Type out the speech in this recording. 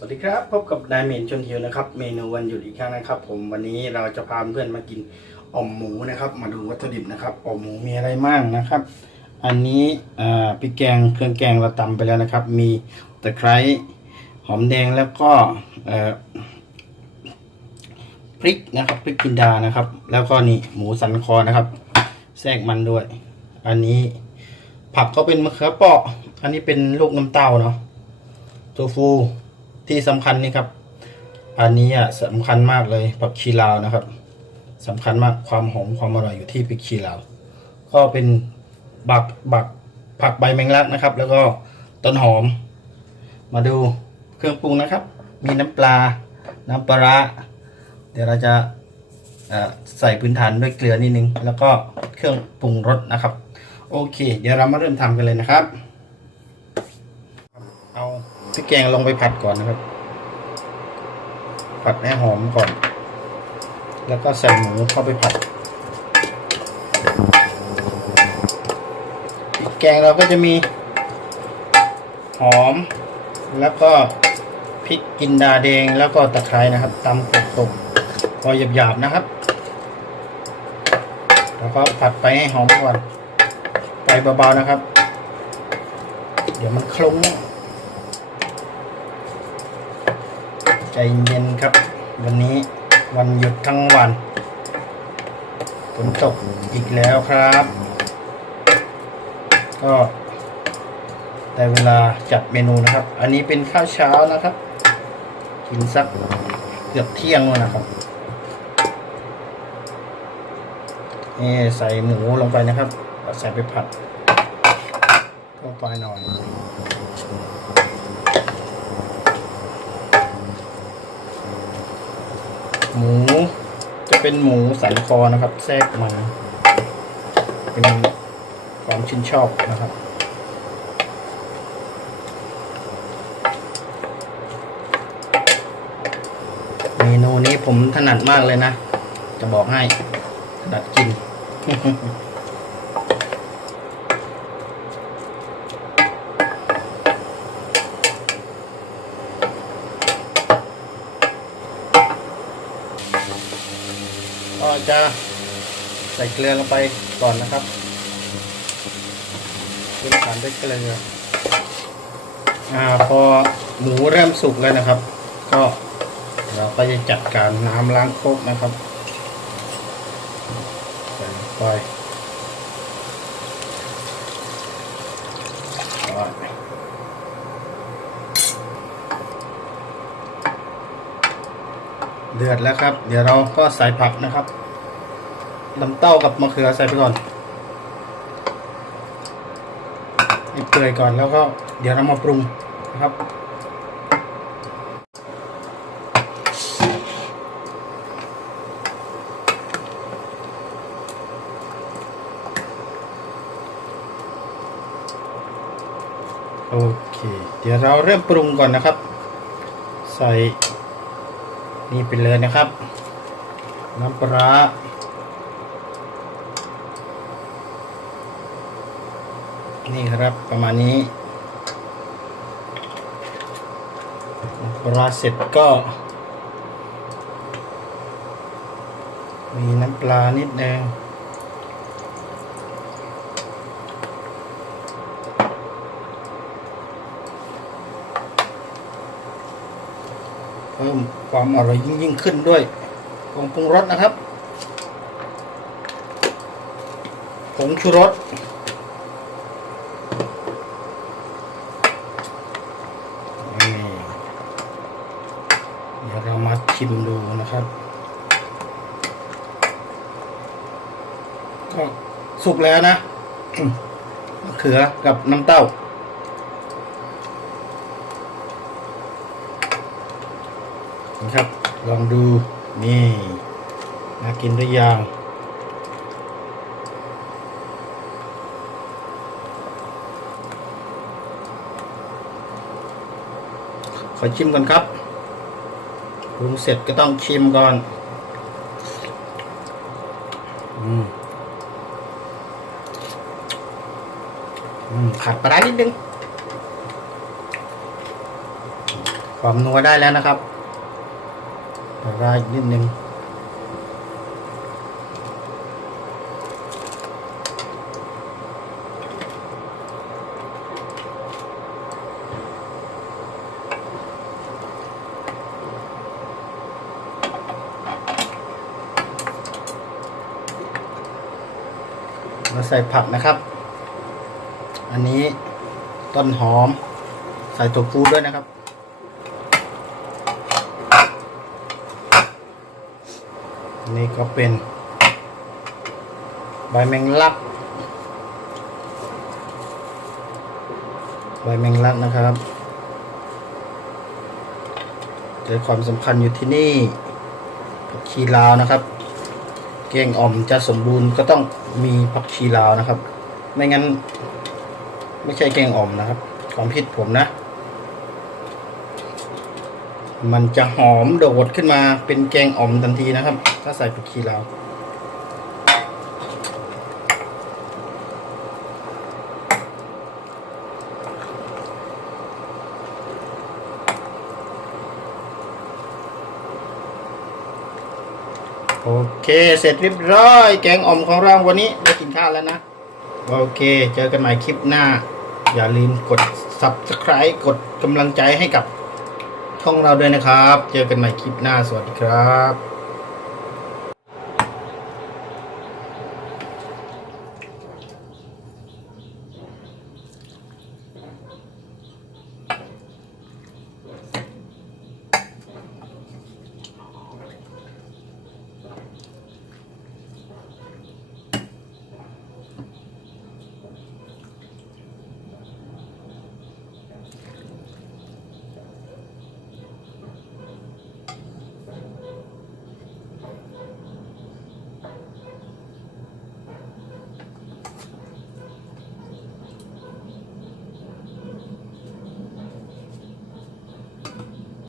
สวัสดีครับ พบกับนายเมนชนทียวนะครับ เมนูวันหยุดอีกครั้งนะครับ ผมวันนี้เราจะพาเพื่อนมากินอ่อมหมูนะครับ มาดูวัตถุดิบนะครับอ่อมหมูมีอะไรบ้างนะครับ อันนี้พริกแกงเครื่องแกงเราตำไปแล้วนะครับ มีตะไคร้หอมแดงแล้วก็พริกนะครับพริกจินดานะครับ แล้วก็นี่หมูสันคอนะครับ แทรกมันด้วย อันนี้ผักก็เป็นมะเขือเปาะอันนี้เป็นลูกน้ำเต้าเนาะตัวฟู ที่สำคัญนี่ครับ อันนี้อะสำคัญมากเลยผักชีลาวนะครับสำคัญมากความหอมความอร่อยอยู่ที่พริกชีลาว ก็เป็นบักบักผักใบแมงลักนะครับ แล้วก็ต้นหอม มาดูเครื่องปรุงนะครับ มีน้ำปลา น้ำปลาร้าเดี๋ยวเราจะใส่พื้นฐานด้วยเกลือนิดนึง แล้วก็เครื่องปรุงรสนะครับ โอเค เดี๋ยวเรามาเริ่มทำกันเลยนะครับ พริกแกงลงไปผัดก่อนนะครับ ผัดให้หอมก่อน แล้วก็ใส่หมูเข้าไปผัดพริกแกงเราก็จะมีหอม แล้วก็พริกกินดาแดงแล้วก็ตะไคร้นะครับตำกบๆพอหยาบๆนะครับ แล้วก็ผัดไปให้หอมก่อน ไปเบาๆนะครับ เดี๋ยวมันคลุ้ง ใจเย็นครับ วันนี้วันหยุดทั้งวันฝนตกอีกแล้วครับ ก็ได้เวลาจัดเมนูนะครับ อันนี้เป็นข้าวเช้านะครับ กินสักเกือบเที่ยงแล้วนะครับนี่ใส่หมูลงไปนะครับใส่ไปผัดเข้าไปหน่อย หมู จะเป็นหมูสันคอนะครับ แทรกมาเป็นความชื่นชอบนะครับเมนูนี้ผมถนัดมากเลยนะ จะบอกให้ถนัดกิน ก็จะใส่เกลือลงไปก่อนนะครับเป็นฐานด้วยเกลืออ่าพอหมูเริ่มสุกแล้วนะครับ ก็เราก็จะจัดการน้ำล้างโคกนะครับใส่ลงไปก็ เดือดแล้วครับ เดี๋ยวเราก็ใส่ผักนะครับลำเต้ากับมะเขือใส่ไปก่อนให้เปื่อยก่อนแล้วก็เดี๋ยวเรามาปรุงนะครับ โอเค เดี๋ยวเราเริ่มปรุงก่อนนะครับ ใส่ นี่ไปเลยนะครับ น้ำปลาร้นี่ครับประมาณนี้น้ำปลาร้าเสร็จก็ มีน้ำปลานิดนึงเพิ่ม ความอร่อยยิ่งยิ่งขึ้นด้วยผงปรุงรสนะครับ ผงชูรสนี่เดี๋ยวเรามาชิมดูนะครับ ก็สุกแล้วนะมะเขือกับน้ำเต้า นะครับ ลองดูนี่น่ากินหรือยังขอชิมก่อนครับปรุงเสร็จก็ต้องชิมก่อนอืมอืมขาดปลาร้านิดนึงความนัวได้แล้วนะครับ ปลาร้าอีกนิดนึงมาใส่ผักนะครับ อันนี้ต้นหอม ใส่ตัวฟูด้วยนะครับ นนี้ก็เป็นใบแมงลักใบแมงลักนะครับเจอความสำคัญอยู่ที่นี่ผักชีลาวนะครับเก้งอ่อมจะสมบูรณ์ก็ต้องมีผักชีลาวนะครับ ไม่งั้น ไม่ใช่แกงอ่อมนะครับ ความคิดผมนะ มันจะหอมโดดขึ้นมาเป็นแกงอ่อมทันทีนะครับ ถ้าใส่ผักชีลาวโอเค เสร็จเรียบร้อย แกงอ่อมของเราวันนี้ได้กินข้าวแล้วนะ โอเค เจอกันใหม่คลิปหน้า อย่าลืมกด subscribe กดกำลังใจให้กับช่องเราด้วยนะครับ เจอกันใหม่คลิปหน้า สวัสดีครับ